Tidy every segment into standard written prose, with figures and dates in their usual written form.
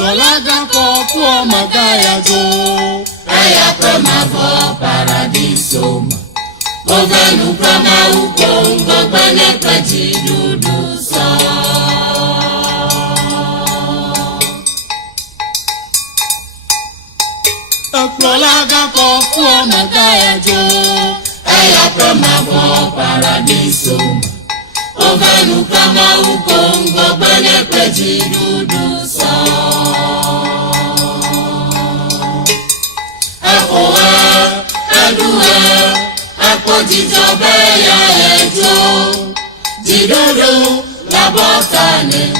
Lolaga ko puo magaya jo. Eya prema vo paradiso. Ovenu prema ukongo bene preji dudu so. Lolaga ko puo magaya jo. Eya prema vo paradiso. Ovenu prema ukongo bene preji dudu so. Jijobe ya ejo Jidodo la botane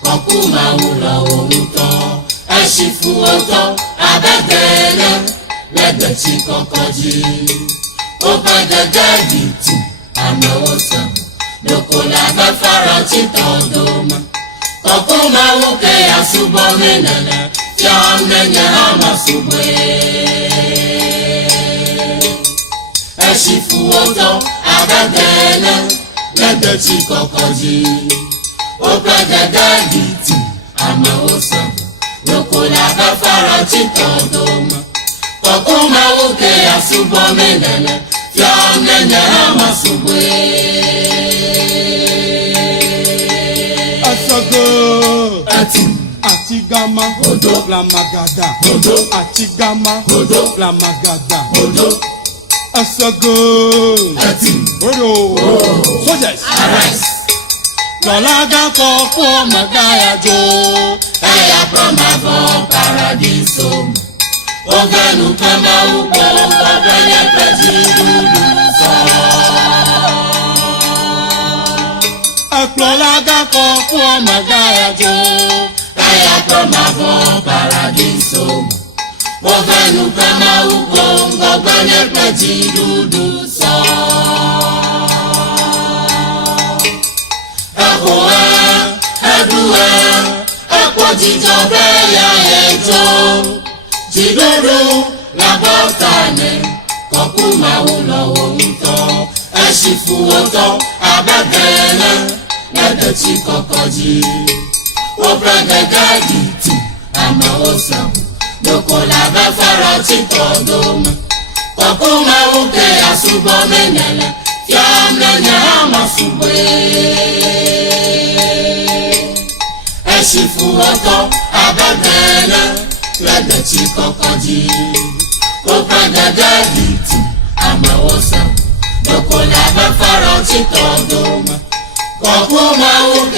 Kokuma ula omuto Eshifu oto abegele Lede chikokoji Obegege gitu Amewosa Loko la befara chitodoma Kokuma uke ya subo menele Fiam nenye hama subwe Eshifu oto abegele Lede chikokoji Obegege gitu Amewosa Loko la befara chitodoma Kokuma uke ya subo menele Fiam nenye hama subwe Asago Atim Atigama Odo la magada Odo Atigama Odo la magada Odo Asago Atim Odo Soldiers Arise Lolaga ko puo magaya jo. Eya prema vo paradiso. Ovenu prema ukongo bene preji dudu so. Lolaga ko puo magaya jo. Eya prema vo paradiso. Ovenu prema ukongo bene preji dudu so. Jijobe ya ejo Jidodo la botane Kokuma ulo omuto Eshifu oto abegele Lede chikokoji Obegege gitu Amewosa Loko la befara chitodoma Kokuma uke ya subo menele Fiam nenye hama subwe Eshifu oto abegele Lede chikokoji Obegege gitu Amewosa Loko la befara chitodoma Kokuma uke